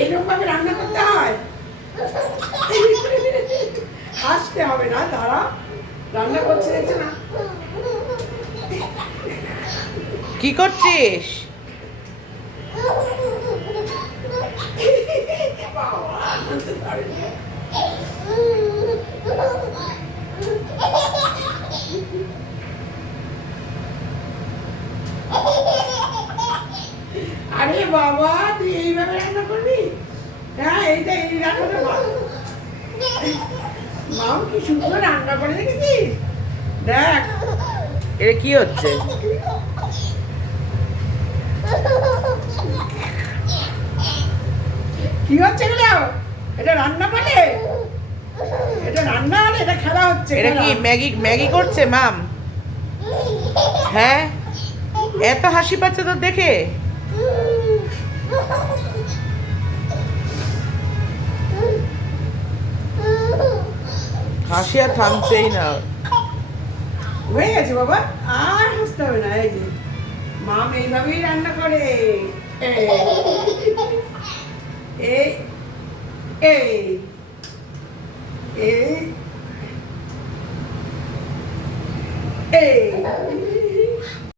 এইরকম ভাবে রান্না করতে হয়। হাসতে হবে না, দাঁড়া, রান্না করছে দেখছো না? কি করছিস? আরে বাবা, তুই এইভাবে রান্না করবি? হ্যাঁ, এইটা এই রান্নাটা মাও কি সুন্দর রান্না করে দেখেছিস? দেখ এটা কি হচ্ছে? কি হচ্ছে এগুলো? এটা রান্না বলে? এটা রান্না হলে এটা খেলা হচ্ছে। এটা কি ম্যাগি ম্যাগি করছে মাম? হ্যাঁ, এত হাসি পাচ্ছে তোর দেখে? হাসি আর থামছেই না। হয়ে গেছে বাবা, আর হাসতে হবে না। এই যে মাম এইভাবেই রান্না করে। এই এই এই এই